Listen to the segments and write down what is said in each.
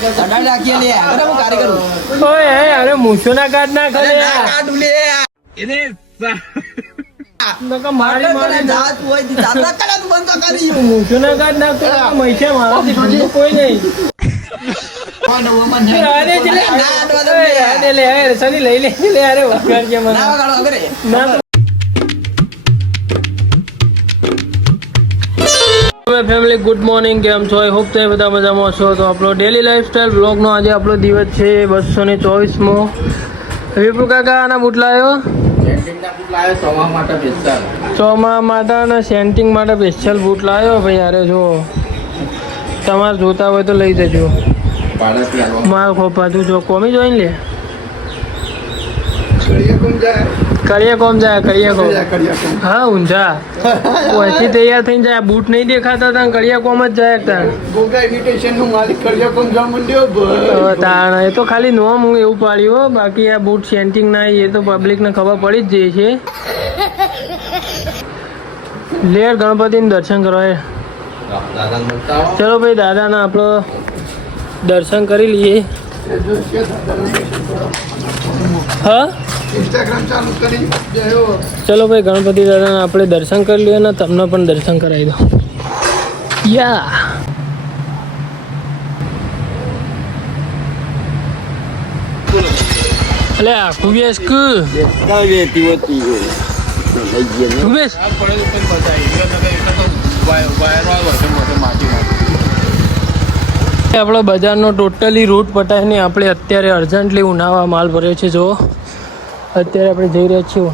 અડાડ રાખીએ લે અરે હું કાર્ય કરું ઓય અરે મૂછો ના કાઢ ના કરે કાઢું લે એને નકા મારી મારી જાત હોય તી તારા કડા તું બંધ કરી મૂછો ના કાઢ ના કરે મૈસે મારાથી બીજું કોઈ નહીં અરે જલે ના લે અરે સની લઈ લે અરે વગર કે મને ના ગાડો અગરે ના ફેમિલી ગુડ મોર્નિંગ કેમ છો આઈ હોપ તો બધા મજામાં છો તો આપણો ડેલી લાઈફસ્ટાઈલ બ્લોગનો આજે આપણો દિવસ છે 224મો વિપુ કાકા આના બૂટ લાવ્યો ચોમા માટે અને સેન્ટિંગ માટે સ્પેશિયલ બૂટ લાવ્યો ભાઈ યાર જો તમારે જોતા હોય તો લઈ જજો માર ખોપા તું જો કોમી જોઈને લે કરીએ કોમ હા ઊંઝા પછી તૈયાર થઈને જાય બૂટ નહીં દેખાતા તા કડિયા કોમ જ જાય તાણ એ તો ખાલી નોમ હું એવું પાડ્યું બાકી આ બૂટ સેન્ટિંગ ના એ તો પબ્લિકને ખબર પડી જ જાય છે લેર ગણપતિને દર્શન કરવા ચલો ભાઈ દાદાના આપણો દર્શન કરી લઈએ હા ચલો ભાઈ ગણપતિ દાદાના આપણે દર્શન કરી લઈએ ને તમને પણ દર્શન કરાવી દો યા અલે કુબેશ કુબેશ આપણો બજારનો ટોટલી રૂટ પટાઈને આપણે અત્યારે અર્જન્ટલી ઉનાવા માલ ભર્યો છે જો અત્યારે આપણે જઈ રહ્યા છીએ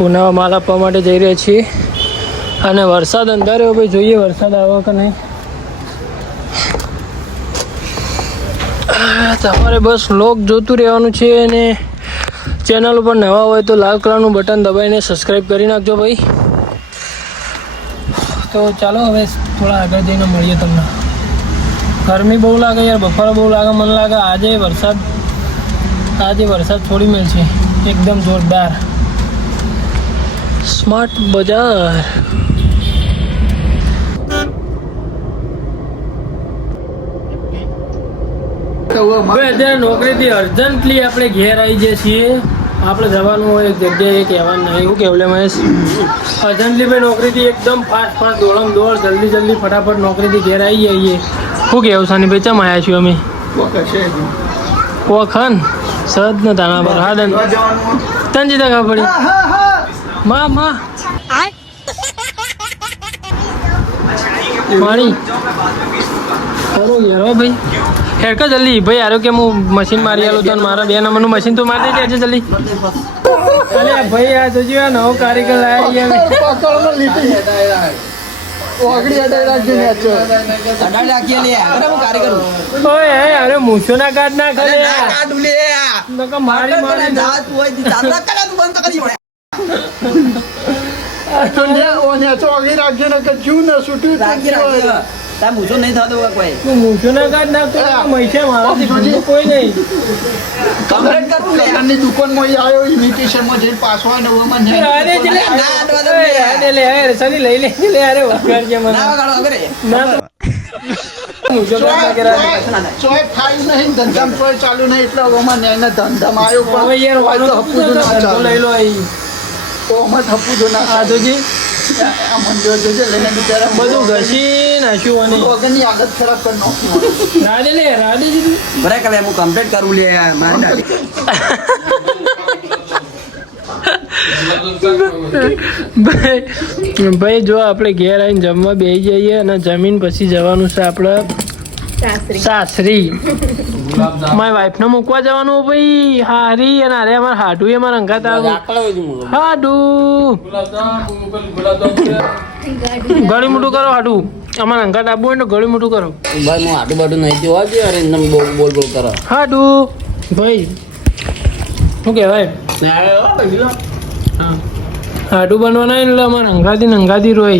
ઉનાવા માલ આપવા માટે જઈ રહ્યા છીએ અને વરસાદ અંધાર્યો ભાઈ જોઈએ વરસાદ આવે કે નહીં તમારે બસ વ્લોગ જોતું રહેવાનું છે અને ચેનલ ઉપર નવા હોય તો લાલ કલરનું બટન દબાઈને સબસ્ક્રાઈબ કરી નાખજો ભાઈ તો ચાલો હવે થોડા આગળ જઈને મળીએ તમને ગરમી બહુ લાગે યાર બફારો બહુ લાગે મને લાગે આજે વરસાદ છોડી મળશે એકદમ જોરદાર સ્માર્ટ બજાર અત્યારે નોકરીથી અર્જન્ટલી આપણે ઘેર આવી જઈએ છીએ આપણે જવાનું હોય એક જગ્યાએ કહેવાનું નહીં એવું કહેવલે મહેશ અર્જન્ટલી ભાઈ નોકરીથી એકદમ ફાસ્ટ દોડ જલ્દી ફટાફટ નોકરીથી ઘેર આવી જઈએ શું કહેવું સાની ભાઈ ચમ આવ્યા છીએ અમે કોખન સદ ને તાણા પર હા દન તંજી તકા પડી માં માણી ખરો યાર હો ભાઈ હેડકા જલ્દી ભાઈ આરો કે હું મશીન મારી આલું તો મારા 2 નંબરનું મશીન તો મારી દેજે જલ્દી અલે ભાઈ આ જોજો આ નવો કારીગર લાયા અરે મૂછો ના કાઢ ના કરે મારી મારી જાત હોય તી તારા કડા તું બંધ કરી મૂછો નહીં થતો કોઈ મૂછો ના કાઢ ના મૈસે મારાથી બીજું કોઈ નહીં દુકાનમાં આવ્યો ઇમિટેશનમાં જઈને પાછો સની લઈ લે અરે વગર કે મને ચાલુ નહીં એટલે ધંધામાં આવ્યો લઈ લો થપ્પુ જો ના આ જોજી આ મંદિર જોજે લઈને બિચારા બધું ઘસી નાખ્યું અને વગરની આદત ખરાબ કરી નાખી રાડે જીધું બરાબર હવે હું કમ્પ્લીટ કરું લે ભાઈ જો આપણે ઘેર આવીને જમવા બેસી જઈએ અને જમીન પછી જવાનું છે આપણે સાસરી મારી વાઈફને મૂકવા જવાનું ભાઈ હારી અને અરે અમારે હાડું અમારે અંગાત હાડું ગળી મોટું કરો હાડું અમારે અંગાત આપવું હોય ને ગળી મોટું કરો ભાઈ હું હાડું બાડું નહીં જોવા દે અરે એકદમ બોલ કરો હાડું ભાઈ શું કહેવાય હાડું બનવાના એટલે અમારે અંગાતી રોય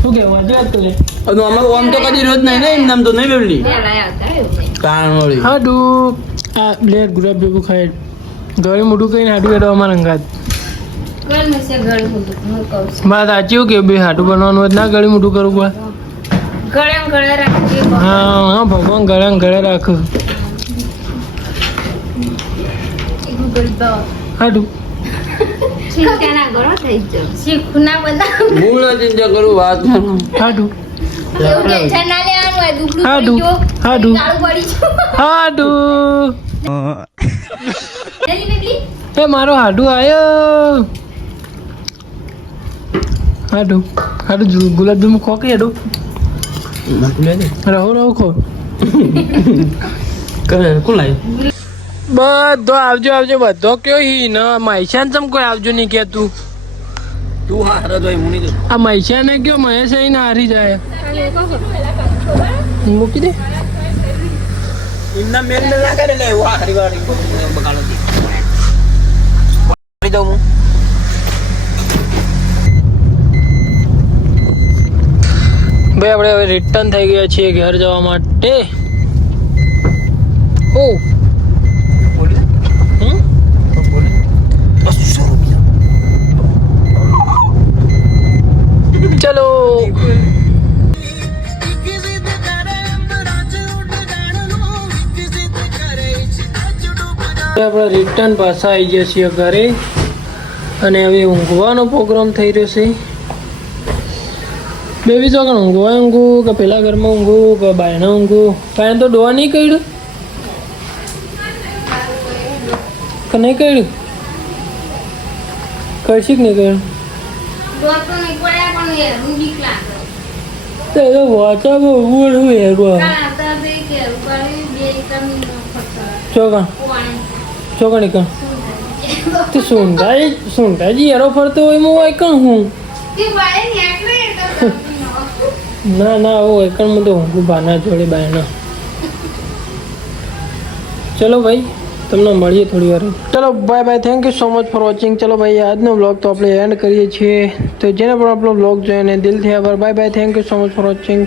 શું કહેવાય અમે ઓમ તો કદી રોજ નહીં ને એમ તો નહીં બેવલી હાડું આ લે ગુલાબ ભેગું ખાય ગળી મોટું કહીને હાડું એડો અમારે અંગાત વાત સાચી કે બે હાડું બનવાનું હોય ના ગળી મોટું કરવું ગળે રાખજે. હા હા ભગવાન ગળે રાખો ગૂગલ પર હાડું ચિંતા ના કરો થઈ જાવ. શીખું ના બધા હું ના ચિંતા કરું વાત કરો. હાડું એવું ટેન્શન ના લેવાનું હોય. દુખડું હાડું, પડી ગયો, હાડું. ગાળું પડી ગયું. હાડું જલ્દી બેબી. એ મારો હાડું આયો હાડું ગુલાબજાંબુ ખો કે હાડું રહો ખો કરે કોણ લાવ્યું? બધો આવજો બધો કયો હી ન મહેશાન ચમ કોઈ આવજો નહીં કે તું તું હારે તો હું નહીં આ મહેશાને કયો મહેશ અહીં હારી જાય મૂકી દે એમના મેલ ના કરે લે હું હારી વાળી બગાડો કરી દઉં હું. ભાઈ આપણે હવે રિટર્ન થઈ ગયા છીએ ઘર જવા માટે ઓ બોલી હમ? બોલી 200 રૂપિયા. ચલો આપણે રિટર્ન પાછા આવી ગયા છીએ ઘરે અને હવે ઊંઘવાનો પ્રોગ્રામ થઈ રહ્યો છે બેબી તો ઊંઘવા ઊંઘું કે પેલા ઘરમાં ઊંઘું કે બાયના ઊંઘું બાયને તો ડોવા નહીં કર્યું કે નહીં કર્યું કરશી કે નહીં કર્યું ડોક્ટર નહીં પડ્યા પણ હેરું બીક લાગે. તો એ વાંચા ઊંઘું શું હેરવા કાલ આવતા તે કે હેરું કરી બે એકમ ફરતા ચોકણ પાણી ચોકણી કણ શું તો સુંઢાજી હેરો ફરતો હોય હું વાયકણ હું તે બાય નીકળે તો ના આવો એકણ તો ઊંઘું બાના જોડે બાયના ચલો ભાઈ તમને મળીએ થોડી વાર ચલો bye thank you so much for watching ચલો ભાઈ આજનો બ્લોગ તો આપણે એન્ડ કરીએ છીએ તો જેને પણ આપણો બ્લોગ જોયો એને દિલથી આભાર bye thank you so much for watching